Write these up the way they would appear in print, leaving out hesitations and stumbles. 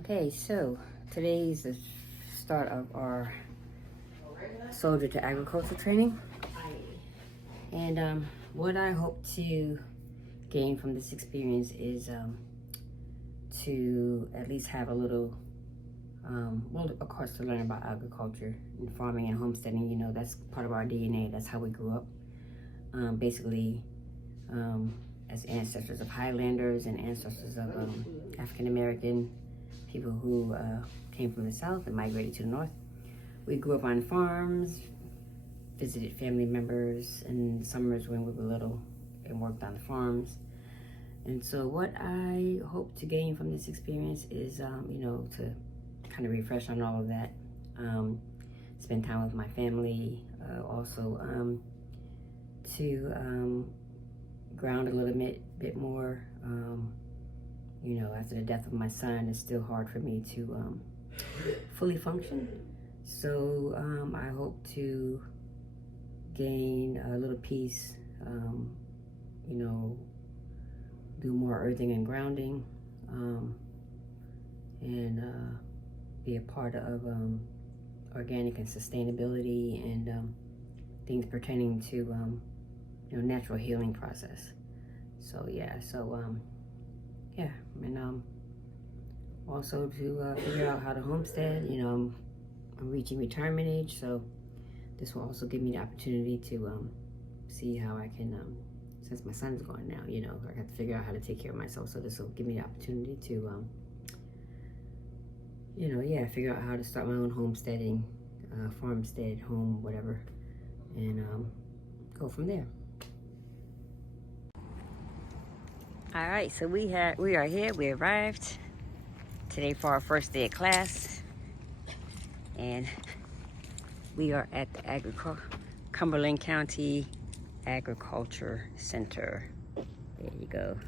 Okay, so today's the start of our Soldier to Agriculture training. And what I hope to gain from this experience is to at least have a little, well, of course, to learn about agriculture and farming and homesteading. You know, that's part of our DNA. That's how we grew up. Basically, as ancestors of Highlanders and ancestors of African American people who came from the South and migrated to the North. We grew up on farms, visited family members in the summers when we were little and worked on the farms. And so what I hope to gain from this experience is, you know, to kind of refresh on all of that, spend time with my family, also to ground a little bit more. You know, after the death of my son, it's still hard for me to fully function. So I hope to gain a little peace, you know, do more earthing and grounding, and be a part of organic and sustainability and things pertaining to, you know, natural healing process. So yeah, yeah, and also to figure out how to homestead. You know, I'm reaching retirement age, so this will also give me the opportunity to see how I can, since my son's gone now, you know, I have to figure out how to take care of myself. So this will give me the opportunity to, you know, yeah, figure out how to start my own homesteading, farmstead, home, whatever, and go from there. All right, so we are here. We arrived today for our first day of class, and we are at the Cumberland County Agriculture Center. There you go.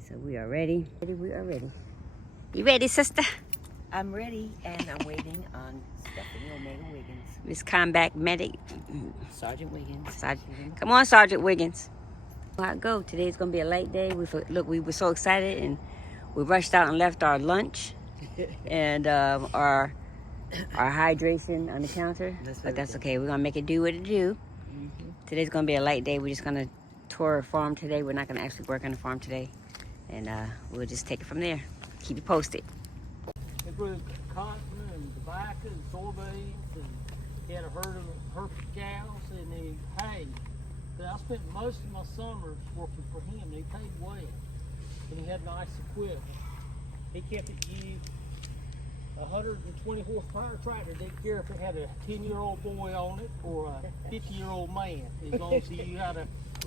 So we are ready. We are ready. You ready, sister? I'm ready, and I'm waiting on Stephanie Omega Wiggins. Miss Combat Medic. Sergeant Wiggins. Come on, Sergeant Wiggins. How it go? Today's gonna be a light day. We were so excited, and we rushed out and left our lunch and our hydration on the counter. But that's okay. We're gonna make it do what it do. Today's gonna be a light day. We're just gonna tour a farm today. We're not gonna actually work on the farm today, and we'll just take it from there. Keep you posted. They grew cotton and tobacco and soybeans, and he had a herd of Hereford cows, and hay. But I spent most of my summers working for him, and he paid well, and he had nice equipment. He kept it used. 120 horsepower tractor didn't care if it had a 10-year-old boy on it or a 50-year-old man, as long as you knew how to,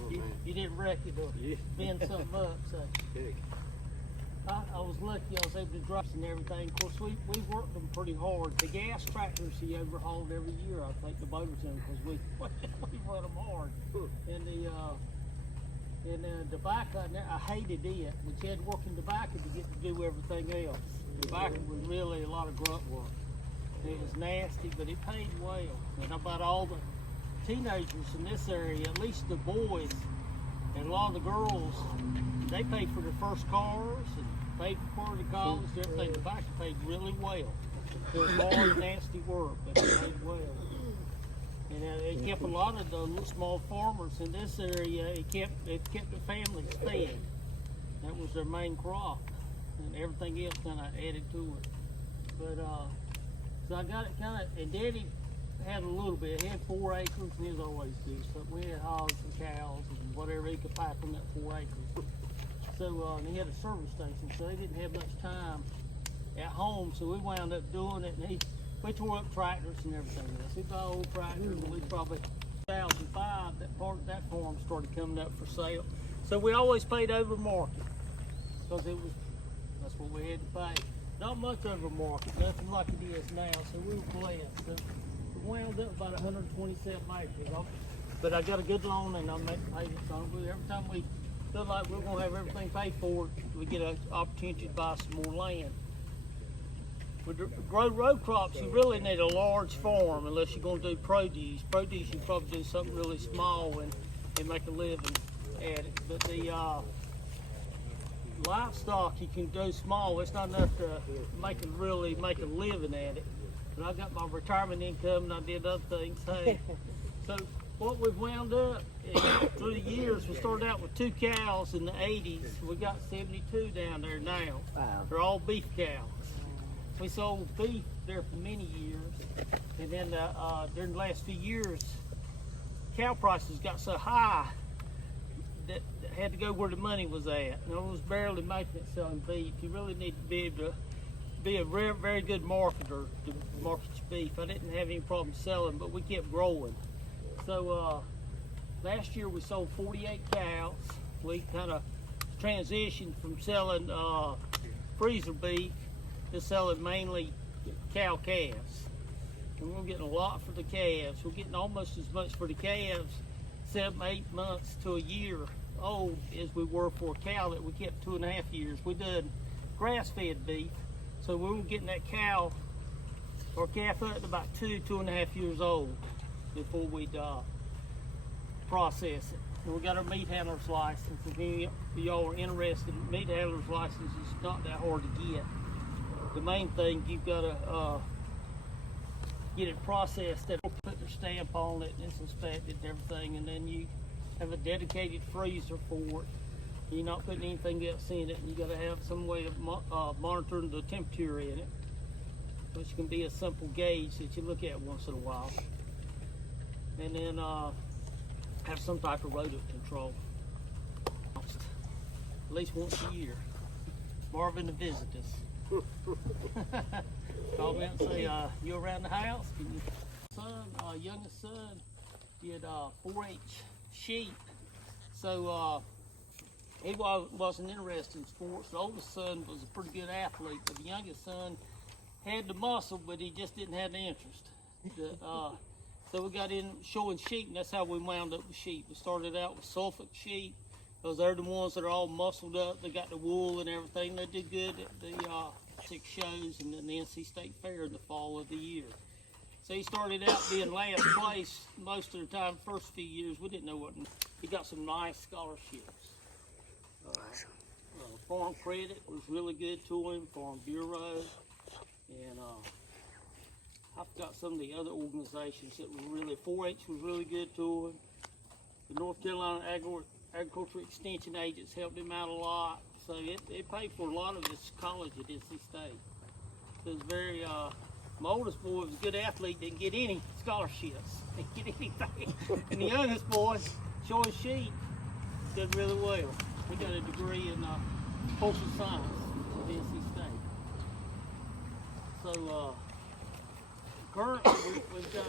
you didn't wreck it or bend something up. So I was lucky. I was able to drive and everything. Of course, we worked them pretty hard. The gas tractors he overhauled every year, I think the motors in, because we run them hard. And the tobacco, I hated it, but you had to work in tobacco to get to do everything else. Tobacco was really a lot of grunt work. It was nasty, but it paid well. And about all the teenagers in this area, at least the boys and a lot of the girls, they paid for their first cars and paid for the college, everything. Tobacco paid really well. It was hard, nasty work, but it paid well. And it kept a lot of the small farmers in this area, it kept the families fed. That was their main crop. And everything else kind of added to it. But, so I got it kind of, and Daddy had a little bit. He had 4 acres, and he was always do something. We had hogs and cows and whatever he could pack on that 4 acres. So, and he had a service station, so they didn't have much time at home, so we wound up doing it, and we tore up tractors and everything else. He bought old tractors, and we probably, 2005, that farm started coming up for sale. So we always paid over market, because that's what we had to pay. Not much over market, nothing like it is now, so we were blessed. So we wound up about 127 acres. But I got a good loan, and I'm making payments on it. Every time we feel like we're going to have everything paid for, we get an opportunity to buy some more land. With grow row crops, you really need a large farm unless you're going to do produce. Produce, you probably do something really small and make a living at it. But livestock, you can do small. It's not enough to really make a living at it. But I got my retirement income and I did other things. Hey, so what we've wound up is, through the years, we started out with 2 cows in the 80s. We got 72 down there now. Wow. They're all beef cows. We sold beef there for many years, and then during the last few years, cow prices got so high that had to go where the money was at. And it was barely making it selling beef. You really need to be able to be a very, very good marketer to market your beef. I didn't have any problem selling, but we kept growing. So last year we sold 48 cows. We kind of transitioned from selling freezer beef to selling mainly cow calves. And we're getting a lot for the calves. We're getting almost as much for the calves 7, 8 months to a year old as we were for a cow that we kept 2.5 years. We did grass-fed beef, so we were getting that cow or calf up to about 2.5 years old before we'd process it. And we got our meat handler's license. If any of y'all are interested, meat handler's license is not that hard to get. The main thing, you've got to get it processed, that will put their stamp on it and it's inspected and everything, and then you have a dedicated freezer for it. You're not putting anything else in it, and you got to have some way of monitoring the temperature in it, which can be a simple gauge that you look at once in a while. And then have some type of rodent control. At least once a year. Marvin to visit us. Call me and say, you around the house? Can you? Son, youngest son, did 4-H sheep. So he wasn't interested in sports. The oldest son was a pretty good athlete, but the youngest son had the muscle, but he just didn't have the interest. So we got in showing sheep, and that's how we wound up with sheep. We started out with Suffolk sheep. Those are the ones that are all muscled up. They got the wool and everything. They did good at the 6 shows and then the NC State Fair in the fall of the year. So he started out being last place most of the time. First few years, we didn't know what. He got some nice scholarships. Farm Credit was really good to him. Farm Bureau, and I forgot some of the other organizations that were really. 4-H was really good to him. The North Carolina Agriculture Extension agents helped him out a lot. So it paid for a lot of his college at NC State. So it was very, my oldest boy was a good athlete, didn't get any scholarships, didn't get anything. And the youngest boy, showing sheep, did really well. He got a degree in social science at NC State. So currently we've got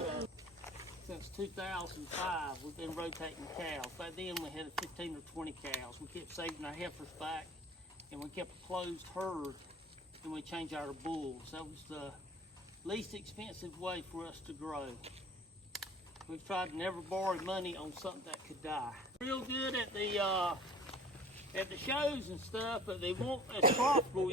since 2005, we've been rotating cows. Back then we had 15 or 20 cows. We kept saving our heifers back, and we kept a closed herd, and we changed out our bulls. That was the least expensive way for us to grow. We've tried to never borrow money on something that could die. Real good at the shows and stuff, but they won't as profitable.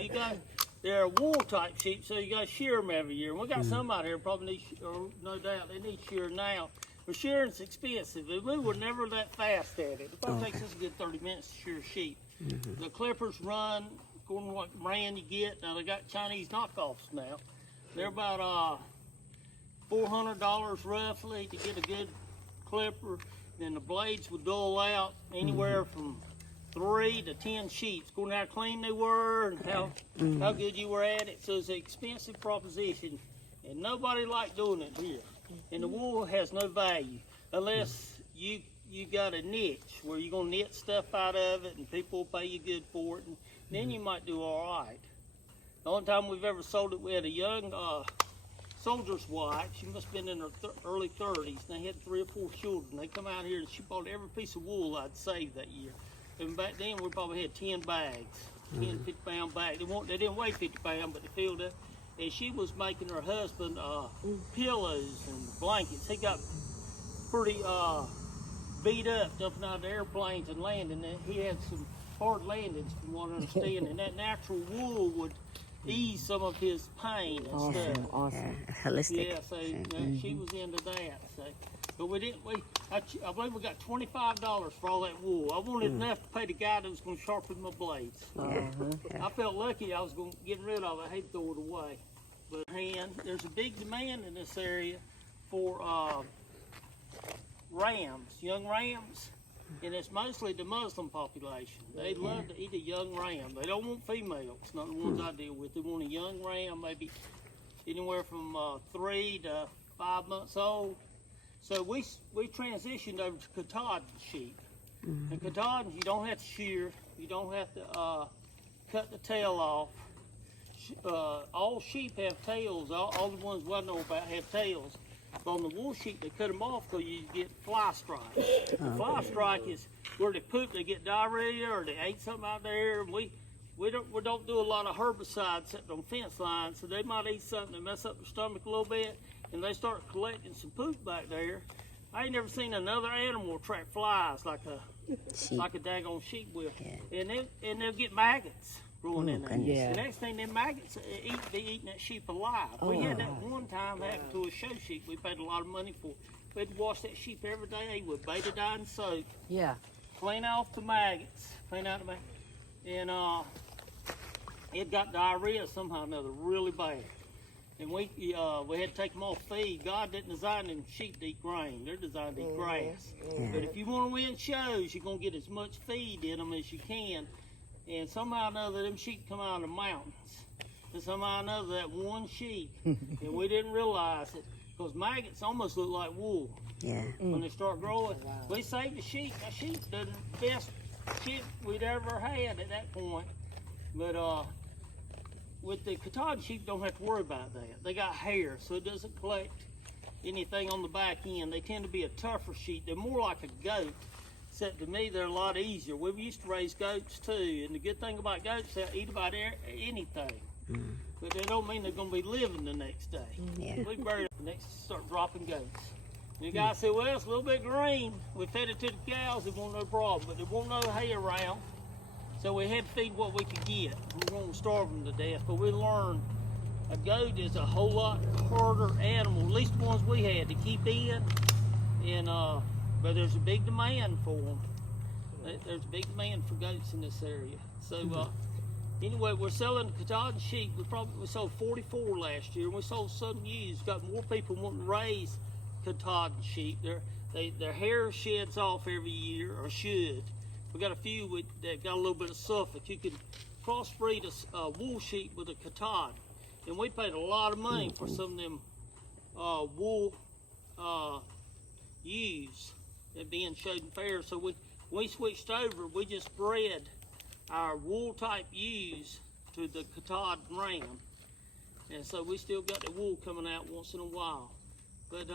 They're wool type sheep, so you got to shear them every year. And we got some out here probably need, or no doubt, they need shearing now. But shearing's expensive, and we were never that fast at it. It probably takes us a good 30 minutes to shear a sheep. The clippers run, according to what brand you get. Now they got Chinese knockoffs now. They're about $400 roughly to get a good clipper. Then the blades would dull out anywhere from 3 to 10 sheets, according to how clean they were and how good you were at it. So it's an expensive proposition, and nobody liked doing it here. And the wool has no value unless you got a niche where you're gonna knit stuff out of it, and people will pay you good for it, and then you might do all right. The only time we've ever sold it, we had a young soldier's wife. She must have been in her early 30s. And they had 3 or 4 children. They come out here and she bought every piece of wool I'd saved that year. And back then we probably had 10 bags, 10 50-pound bags. They didn't weigh 50 pounds, but they filled up. And she was making her husband pillows and blankets. He got pretty beat up jumping out of the airplanes and landing. And he had some hard landings, from what I understand. And that natural wool would ease some of his pain and stuff. Awesome. Holistic. Yeah, so she was into that. So, But we didn't. I believe we got $25 for all that wool. I wanted enough to pay the guy that was going to sharpen my blades. I felt lucky I was going to get rid of it. I hate to throw it away. But there's a big demand in this area for rams, young rams, and it's mostly the Muslim population. They love to eat a young ram. They don't want females, not the ones I deal with. They want a young ram, maybe anywhere from 3 to 5 months old. So we transitioned over to Katahdin sheep. And Katahdin, you don't have to shear, you don't have to cut the tail off. All sheep have tails. All the ones I know about have tails. But on the wool sheep, they cut them off because you get fly strike. The fly strike is where they poop, they get diarrhea, or they ate something out there. And we don't do a lot of herbicides except on fence lines, so they might eat something that mess up their stomach a little bit, and they start collecting some poop back there. I ain't never seen another animal track flies like a daggone sheep will. And they'll get maggots growing in there. The next thing, them maggots be eating that sheep alive. We had that one time happen to a show sheep we paid a lot of money for. We had to wash that sheep every day with betadine soap. Clean off the maggots. Clean out the maggots. And it got diarrhea somehow or another really bad. And we had to take them off feed. God didn't design them sheep to eat grain. They're designed to eat grass. But if you want to win shows, you're going to get as much feed in them as you can. And somehow or another, them sheep come out of the mountains. And somehow or another, that one sheep, and we didn't realize it, because maggots almost look like wool when they start growing. We saved the sheep. That sheep the best sheep we'd ever had at that point. But with the Katahdin sheep, don't have to worry about that. They got hair, so it doesn't collect anything on the back end. They tend to be a tougher sheep. They're more like a goat. Except to me, they're a lot easier. We used to raise goats too, and the good thing about goats, they'll eat about anything. But they don't mean they're going to be living the next day. We bury it, the next start dropping goats. And the guy said, well, it's a little bit green. We fed it to the cows, it won't no problem, but there won't no hay around. So we had to feed what we could get. We won't starve them to death, but we learned a goat is a whole lot harder animal, at least the ones we had, to keep in. And but there's a big demand for them. There's a big demand for goats in this area. So anyway, we're selling Katahdin sheep. We sold 44 last year, and we sold some used. Got more people wanting to raise Katahdin sheep. Their hair sheds off every year, or should. We got a few that got a little bit of Suffolk. You could crossbreed a wool sheep with a Katahdin, and we paid a lot of money for some of them wool ewes that being showed in fairs. So we switched over. We just bred our wool type ewes to the Katahdin ram, and so we still got the wool coming out once in a while. But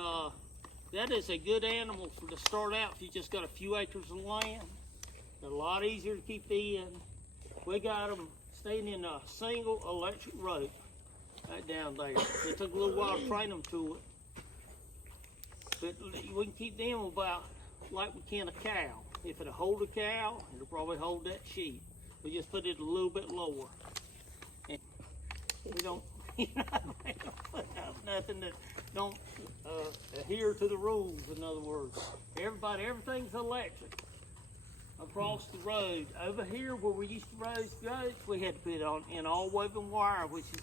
that is a good animal to start out if you just got a few acres of land. They're a lot easier to keep in. We got them staying in a single electric rope right down there. It took a little while to train them to it. But we can keep them about like we can a cow. If it'll hold a cow, it'll probably hold that sheep. We just put it a little bit lower. And we don't, put out nothing that don't adhere to the rules, in other words. Everything's electric across the road. Over here where we used to raise goats, we had to put it in all woven wire, which is,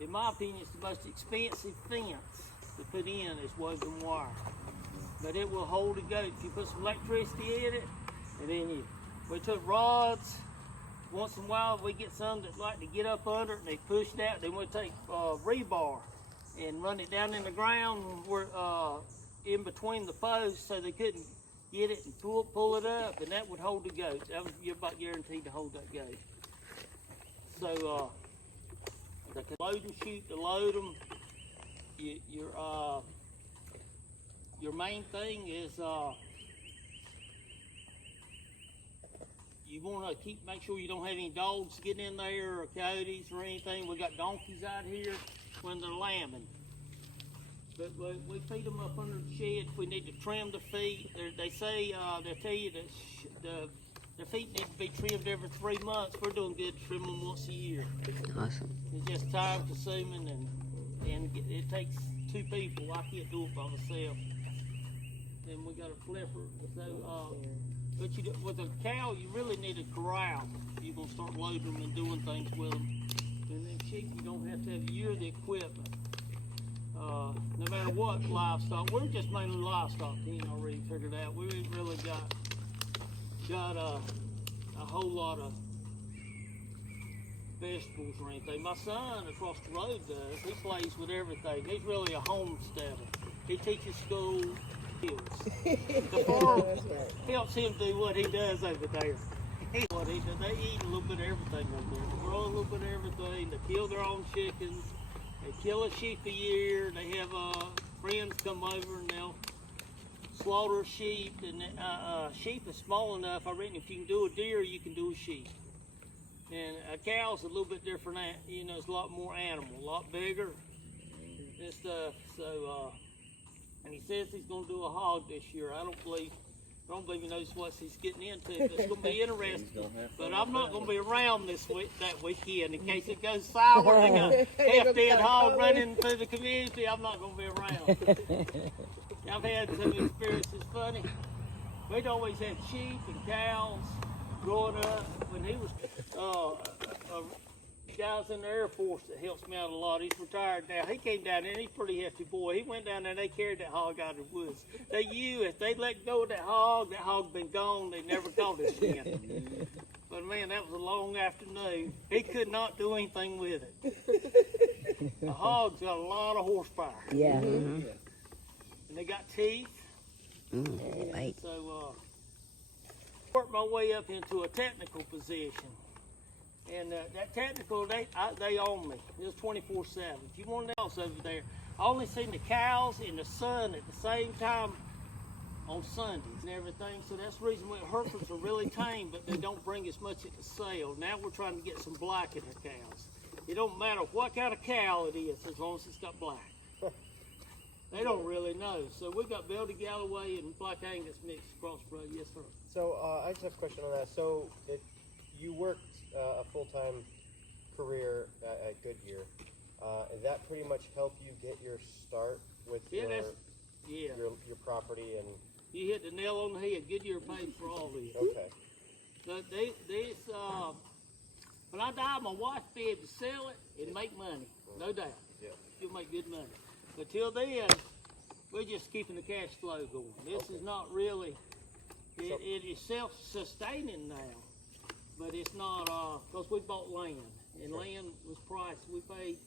in my opinion, is the most expensive fence to put in is woven wire. But it will hold a goat. If you put some electricity in it, and then we took rods. Once in a while we get some that like to get up under it and they push it out. Then we take rebar and run it down in the ground where in between the posts so they couldn't get it and pull it up, and that would hold the goat. That was, you're about guaranteed to hold that goat. So they can load and shoot to load them. Your main thing is you want to make sure you don't have any dogs getting in there or coyotes or anything. We got donkeys out here when they're lambing. But we feed them up under the shed. If we need to trim the feet, they say, they'll tell you that the feet need to be trimmed every 3 months. We're doing good to trim them once a year. Awesome. It's just time consuming and it takes 2 people. I can't do it by myself. and we got a flipper. So, but with a cow, you really need a corral. You're gonna start loading them and doing things with them. And then sheep, you don't have to have the equipment. No matter what livestock, we're just mainly livestock. You already figured out. We ain't really got a whole lot of vegetables or anything. My son across the road does. He plays with everything. He's really a homesteader. He teaches school. The farm helps him do what he does over there. They eat a little bit of everything over there. They grow a little bit of everything. They kill their own chickens. They kill a sheep a year. They have friends come over and they'll slaughter sheep. And sheep is small enough. I reckon if you can do a deer, you can do a sheep. And a cow's a little bit different. You know, it's a lot more animal, a lot bigger and stuff. So, and he says he's going to do a hog this year. I don't believe he knows what he's getting into. But it's going to be interesting. But I'm not going to be around that weekend in case it goes sour. They got half-dead hog running through the community. I'm not going to be around. I've had some experiences. Funny. We'd always had sheep and cows growing up. When he was guys in the Air Force that helps me out a lot. He's retired now. He came down there and he's a pretty hefty boy. He went down there and they carried that hog out of the woods. They knew if they let go of that hog been gone. They never caught it again. But man, that was a long afternoon. He could not do anything with it. The hog's got a lot of horsepower. Yeah. And they got teeth. Right. So worked my way up into a technical position. And that technical, they own me. It was 24/7. If you want else over there, I only seen the cows in the sun at the same time on Sundays and everything. So that's the reason why Herefords are really tame, but they don't bring as much at the sale. Now we're trying to get some black in the cows. It don't matter what kind of cow it is, as long as it's got black. They don't really know. So we got Belty Galloway and Black Angus mixed crossbred. Yes, sir. So I just have a question on that. So you worked a full-time career at Goodyear. That pretty much helped you get your start with your property and. You hit the nail on the head. Goodyear paid for all this. Okay. But when I die, my wife be able to sell it and make money, no doubt. Yeah. She'll make good money. But till then, we're just keeping the cash flow going. This is not really. It is self-sustaining now, but it's not because we bought land and land was priced. We paid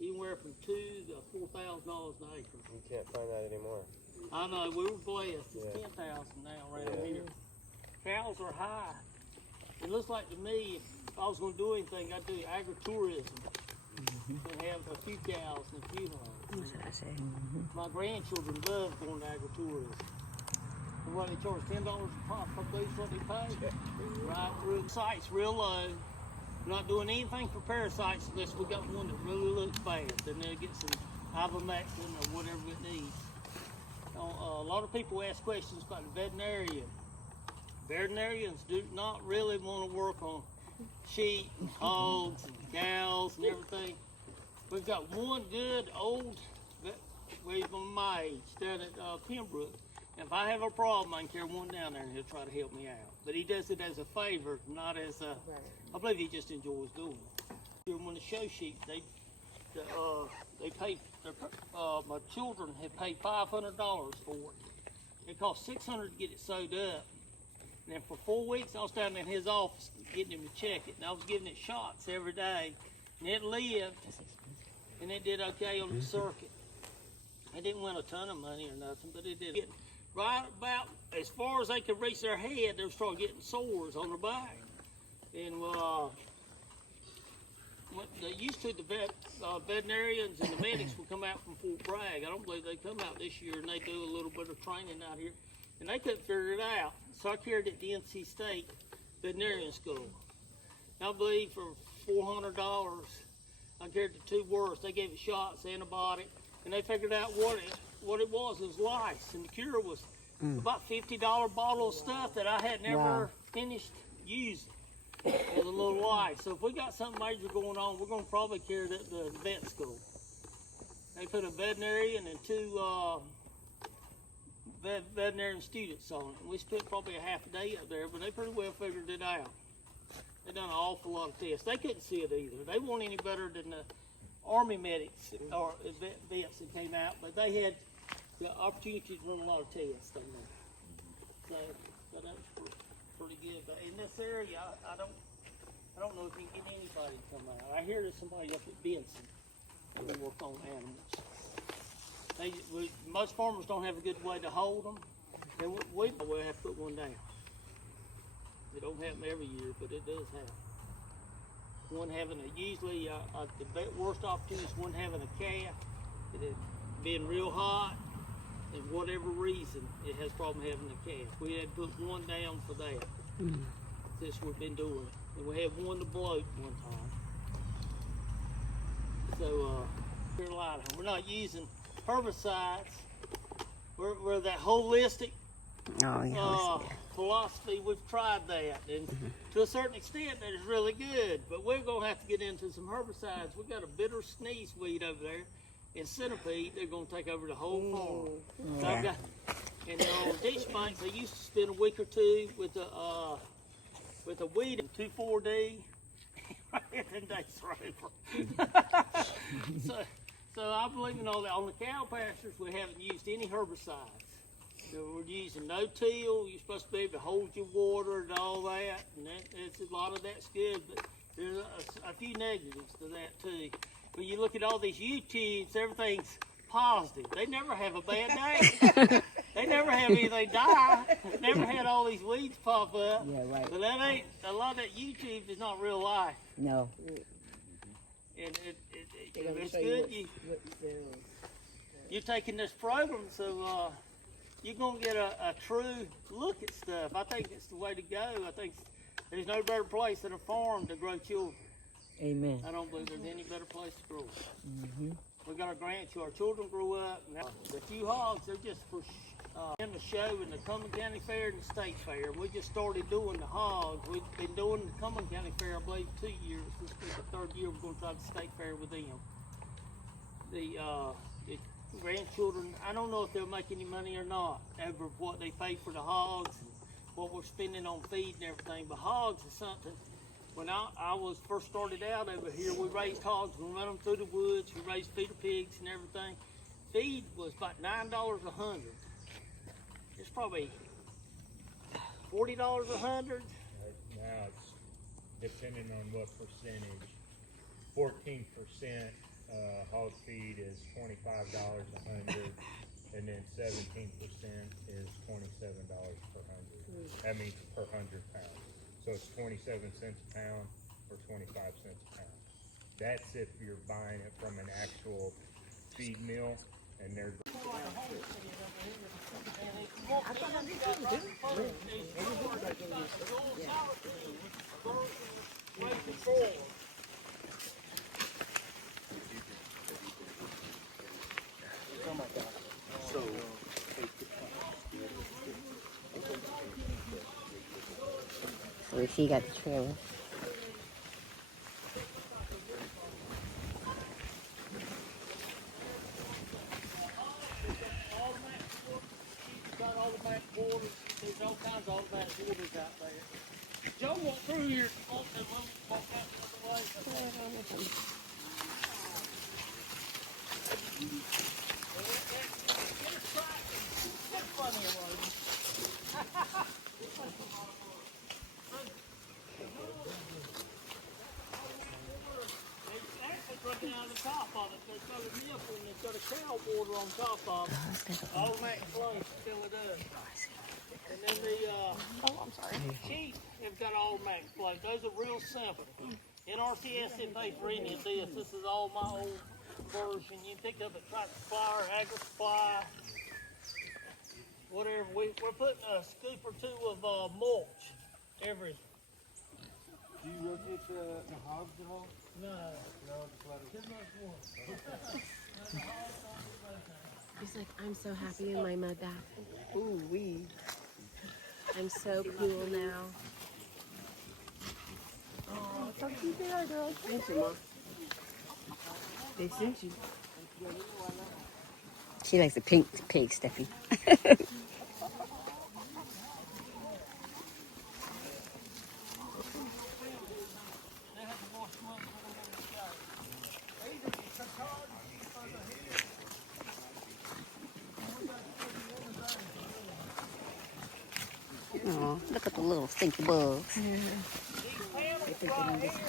anywhere from $2,000 to $4,000 an acre. You can't find that anymore. I know, we were blessed. It's 10,000 now around here. Cows are high. It looks like to me, if I was going to do anything, I'd do agritourism and have a few cows and a few hogs. That's what I say. My grandchildren love going to agritourism. And what they charge $10 a pop, I believe is what they pay. Right, parasites real low. We're not doing anything for parasites unless we got one that really looks bad. Then they'll get some ivermectin or whatever it needs. A lot of people ask questions about the veterinarian. Veterinarians do not really want to work on sheep and hogs and cows and everything. We've got one good old vet, he's my age, down at Pembroke. And if I have a problem, I can carry one down there and he'll try to help me out. But he does it as a favor, not as a, I believe he just enjoys doing it. When the show sheep, they paid, my children had paid $500 for it. It cost $600 to get it sewed up. And then for 4 weeks, I was down in his office getting him to check it. And I was giving it shots every day. And it lived, and it did okay on the circuit. They didn't win a ton of money or nothing, but it did. Right about as far as they could reach their head, they started getting sores on their back. And they used to, the veterinarians and the medics would come out from Fort Bragg. I don't believe they come out this year, and they do a little bit of training out here. And they couldn't figure it out. So I carried it to NC State Veterinarian School. I believe for $400, I carried the two worst. They gave it shots, antibiotic, and they figured out what it was. It was lice, and the cure was about $50 bottle of stuff that I had never finished using. It was a little lice. So if we got something major going on, we're going to probably carry it to the vet school. They put a veterinarian and two veterinarian students on it. And we spent probably a half a day up there, but they pretty well figured it out. They done an awful lot of tests. They couldn't see it either. They weren't any better than the Army medics or vets that came out, but they had the opportunity to run a lot of tests on there. So that was pretty good. But in this area, I don't know if you can get anybody to come out. I hear there's somebody up at Benson that will work on animals. Most farmers don't have a good way to hold them. And we have to put one down. It don't happen every year, but it does happen. One having usually the worst opportunity is one having a calf that had been real hot, and whatever reason it has problem having a calf. We had to put one down for that since we've been doing it. And we had one to bloat one time. So we're not using herbicides. We're that holistic philosophy. We've tried that, and to a certain extent that is really good, but we're going to have to get into some herbicides. We've got a bitter sneeze weed over there and centipede. They're going to take over the whole farm. So I've got, and on ditch banks, I used to spend a week or two with a weed and 2,4-D. And days over. So I believe in all that. On the cow pastures, we haven't used any herbicides. So we're using no-till. You're supposed to be able to hold your water and all that, and a lot of that's good. But there's a few negatives to that too. When you look at all these YouTubes, everything's positive. They never have a bad day. They never have anything die. They never had all these weeds pop up. Yeah, right. But that ain't a lot of that YouTube is not real life. No. And it's good. You're taking this program, so you're gonna get a true look at stuff. I think it's the way to go. I think there's no better place than a farm to grow children. Amen. I don't believe there's any better place to grow. We got our grandchildren. Our children grew up. Now, the few hogs, they're just for in the show in the Cumming County Fair and the State Fair. We just started doing the hogs. We've been doing the Cumming County Fair, I believe, 2 years. This will be the 3rd year we're going to try the State Fair with them. The grandchildren, I don't know if they'll make any money or not over what they pay for the hogs and what we're spending on feed and everything. But hogs is something. When I was first started out over here, we raised hogs. We run them through the woods. We raised feeder pigs and everything. Feed was about $9 a hundred. It's probably $40 a hundred. Now it's depending on what percentage. 14% hog feed is $25 a hundred, and then 17% is $27 per hundred. That means per 100 pounds. So it's 27 cents a pound or 25 cents a pound. That's if you're buying it from an actual feed mill, and they're So if he got the trailer. There's all kinds of automatic waters out there. Joe walked through here and walked out the other way. It's funny, It's running out of the top of it. There's got a nipple and it's got a cow water on top of it. Automatic flow to fill it up. And then the sheep have got automatic flow. Those are real simple. NRCS didn't pay for any of this. This is all my old version. You pick up at Tractor Supply or Agri Supply, whatever. We're putting a scoop or two of mulch every. Do you rotate the hogs at all? No. No, just let it. He's like, I'm so happy in my mud bath. Ooh, wee. I'm so cool now. Oh, so cute they are, girl. Thank you, Mom. They sent you. She likes the pink pig, Steffi. wash them up and put them in the shower. These are the Cacard sheep over here. And we got 21 of those. Oh, look at the little stinky bugs. These panels right here,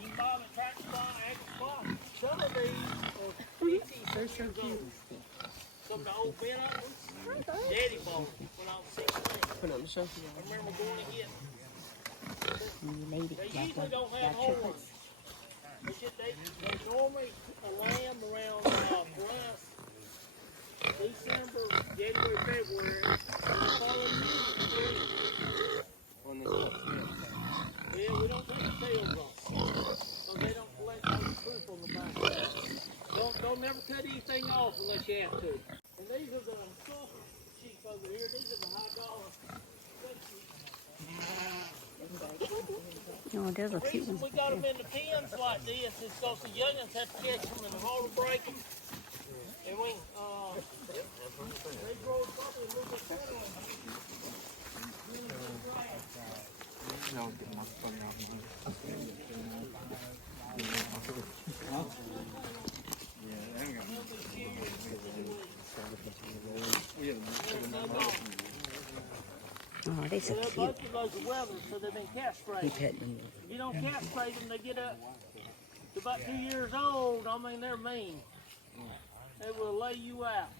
you can buy them at Tractor Supply, Ag Supply. Some of these are 50, they're so cute. Some of the old bent ones, daddy bought when I was 16. Put on the shelf. I remember going to get them. Lady, They usually don't have horns. They normally a lamb around for us, December, January, February, and the following year, On this one. yeah, we don't take the tails off, because they don't collect all the poop on the back. Don't never cut anything off unless you have to. And these are the sulfur sheep over here. These are the high dollar red sheep. oh, there's a The cute reason one. we got them in the pens like this is because the youngins have to catch them and the water break them. And when they grow probably a little bit better. Oh, they so They're cute. both of those are weathers, so they've been castrated. Petting them. If you don't castrate them, they get up to about 2 years old. I mean, they're mean. They will lay you out.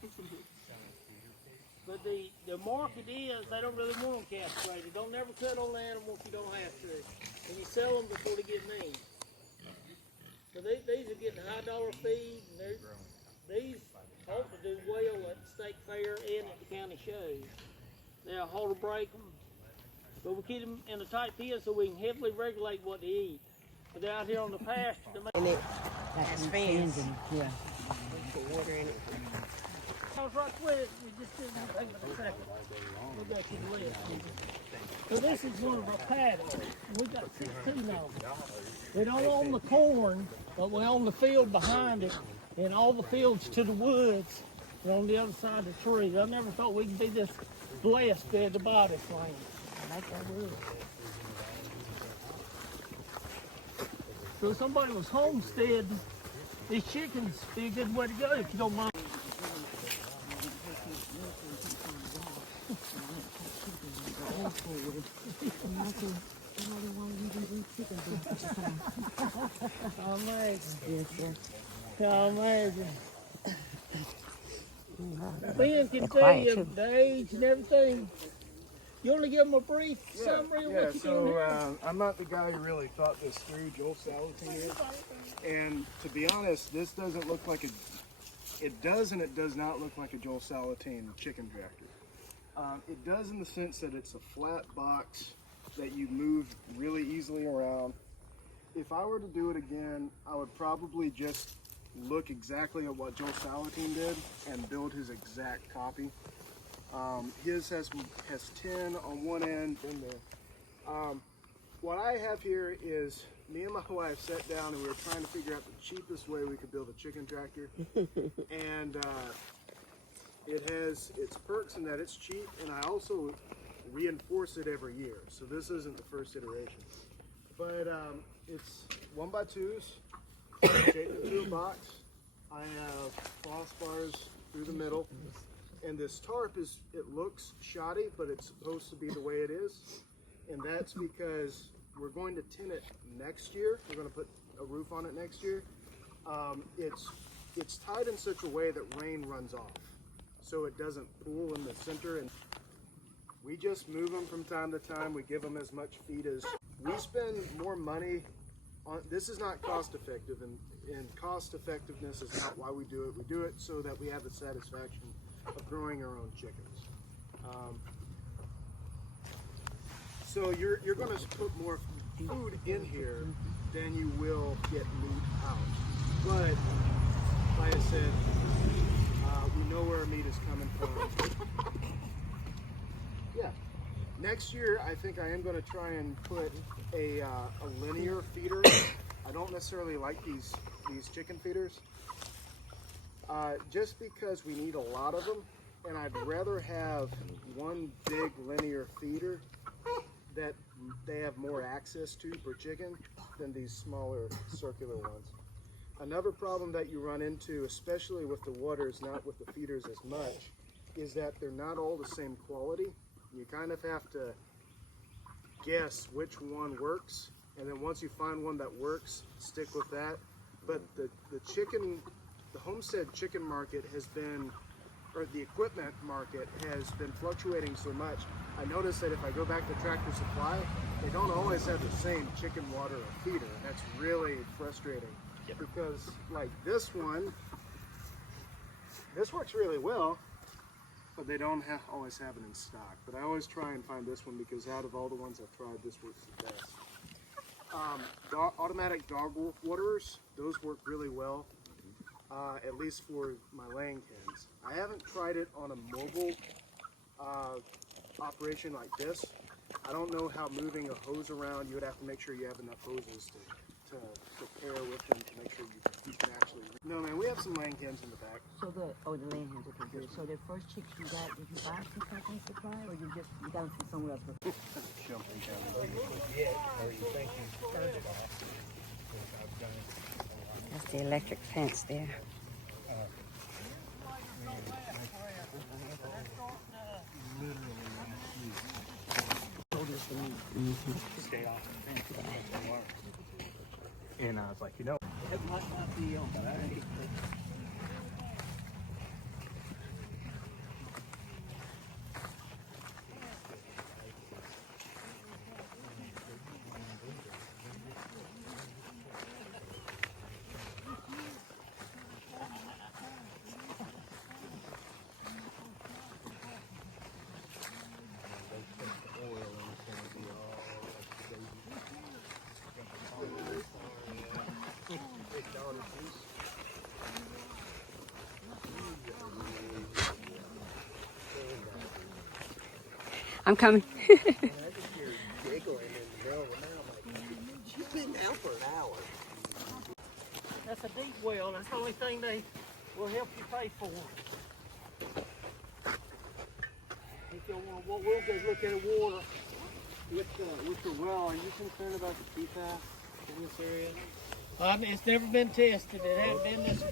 But the market is, they don't really want them castrated. Don't never cut on the animal if you don't have to. And you sell them before they get mean. But these are getting high dollar feed, and these ought to do well at the state fair and at the county shows. They'll halter break them, but we keep them in a tight pen so we can heavily regulate what they eat. But they're out here on the pasture. And it has fans. Yeah. Put water in it. I was right quick. We just didn't think of it a second. We'll go to the list. So this is one of our paddles. We got 16 of them. We don't own the corn, but we own the field behind it, and all the fields to the woods are on the other side of the tree. I never thought we'd be this blessed to have to buy this land. I like that wood. So if somebody was homesteading, these chickens be a good way to go if you don't mind. Amazing. Ben can tell you the age and everything. You want to give them a brief summary of what you're doing here? I'm not the guy who really thought this through. Joel Salatin is. And to be honest, this doesn't look like it does and it does not look like a Joel Salatin chicken tractor. It does in the sense that it's a flat box that you move really easily around. If I were to do it again, I would probably just look exactly at what Joel Salatin did and build his exact copy. His has 10 on one end in there. What I have here is me and my wife sat down and we were trying to figure out the cheapest way we could build a chicken tractor. And it has its perks in that it's cheap, and I also reinforce it every year. So this isn't the first iteration. But it's 1x2s, shaped into a box. I have crossbars through the middle. And this tarp it looks shoddy, but it's supposed to be the way it is. And that's because we're going to tin it next year. We're going to put a roof on it next year. It's tied in such a way that rain runs off, so it doesn't pool in the center. And we just move them from time to time. We give them as much feed as we spend more money on. This is not cost effective, and cost effectiveness is not why we do it. We do it so that we have the satisfaction of growing our own chickens. So you're going to put more food in here than you will get meat out. But like I said, we know where our meat is coming from. Yeah. Next year, I think I am going to try and put a linear feeder. I don't necessarily like these chicken feeders. Just because we need a lot of them, and I'd rather have one big linear feeder that they have more access to per chicken than these smaller circular ones. Another problem that you run into, especially with the waters, not with the feeders as much, is that they're not all the same quality. You kind of have to guess which one works, and then once you find one that works, stick with that. But the homestead chicken market has been, or the equipment market has been fluctuating so much. I noticed that if I go back to Tractor Supply, they don't always have the same chicken water or feeder, and that's really frustrating. Because like this one, this works really well, but they don't always have it in stock. But I always try and find this one because out of all the ones I've tried, this works the best. Automatic dog waterers, those work really well, at least for my laying hens. I haven't tried it on a mobile operation like this. I don't know how moving a hose around, you would have to make sure you have enough hoses to pair with them to make sure you can actually. No man, we have some laying hens in the back. So the laying hens, okay, good. So the first chicks you got, did you buy from Parkton Supply, or you got them from somewhere else? Jumping down. That's the electric fence there. Stay off the fence. And I was like, you know, it might not be on, but I ain't. I'm coming. That's a deep well. That's the only thing they will help you pay for. If you want, what we'll do is look at the water with the well. Are you concerned about the PFAS in this area? It's never been tested. It hasn't been this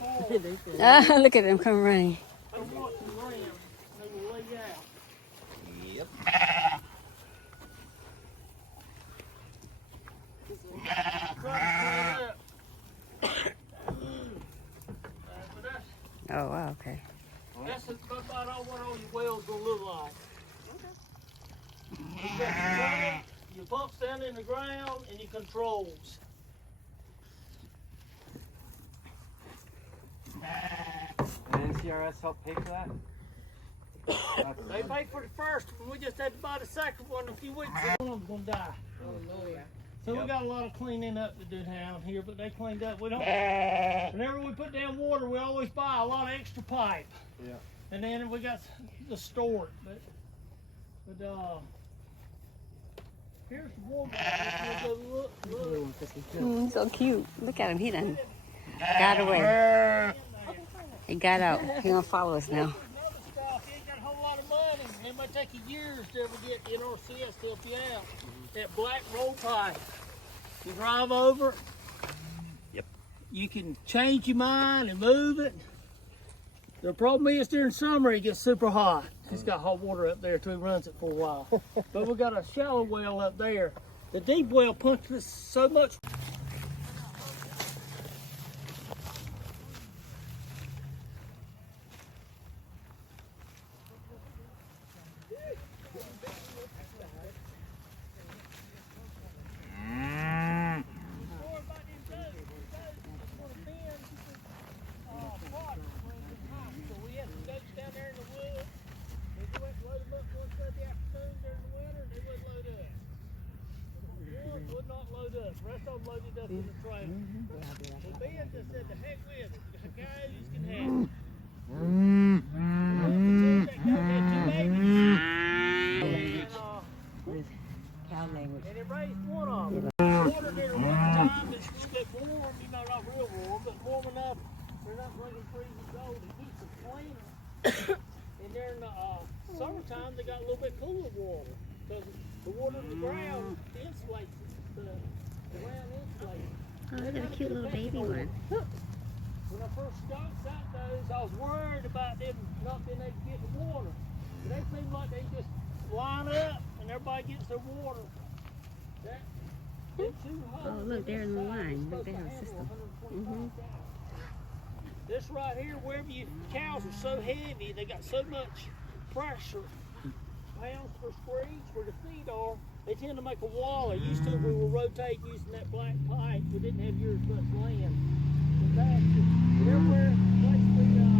fall. Look at them come running. I'm watching the ram. They will lay out. Yep. Oh, wow, okay. That's about all what all your wells gonna look like. You got your drain, your pumps down in the ground, and your controls. And NCRS help pay for that? They paid for the first one. We just had to buy the second one a few weeks ago. One of them's gonna die. Oh, Lord. So we got a lot of cleaning up to do down here, but they cleaned up. We don't. Whenever we put down water, we always buy a lot of extra pipe. Yeah. And then we got the store. But here's the warm water. So cute. Look at him. He done got away. He got out. He gonna follow us now. Another stuff, you ain't got a whole lot of money. It might take you years to ever get NRCS to help you out. That black roll pipe. You drive over. Yep. You can change your mind and move it. The problem is during summer it gets super hot. It's got hot water up there too. He runs it for a while. But we got a shallow well up there. The deep well punches so much. Would not load up. The rest of them loaded up in the trailer. So Ben just said, the heck with it. The cows can have it. That cow had 2 babies. Cow language. And it raised one of them. Water there one time, it's a little bit warm, you know, not real warm, but warm enough. They're not bringing freezing cold. It keeps them cleaner. And during the summertime, they got a little bit cooler water. Because The water in the ground insulates it. The ground insulates it. Oh, look at a cute little baby one. Look. When I first got those, I was worried about them not being able to get the water. But they seem like they just line up and everybody gets their water. That, them two holes Oh, look, they're in the inside are line. Look, supposed they to have a handle system. 125 gallons. This right here, wherever you cows are so heavy, they got so much pressure, pounds per square inch where the feet are, they tend to make a wall. I used to, we were rotating using that black pipe. We didn't have yours much land. But that's everywhere, basically,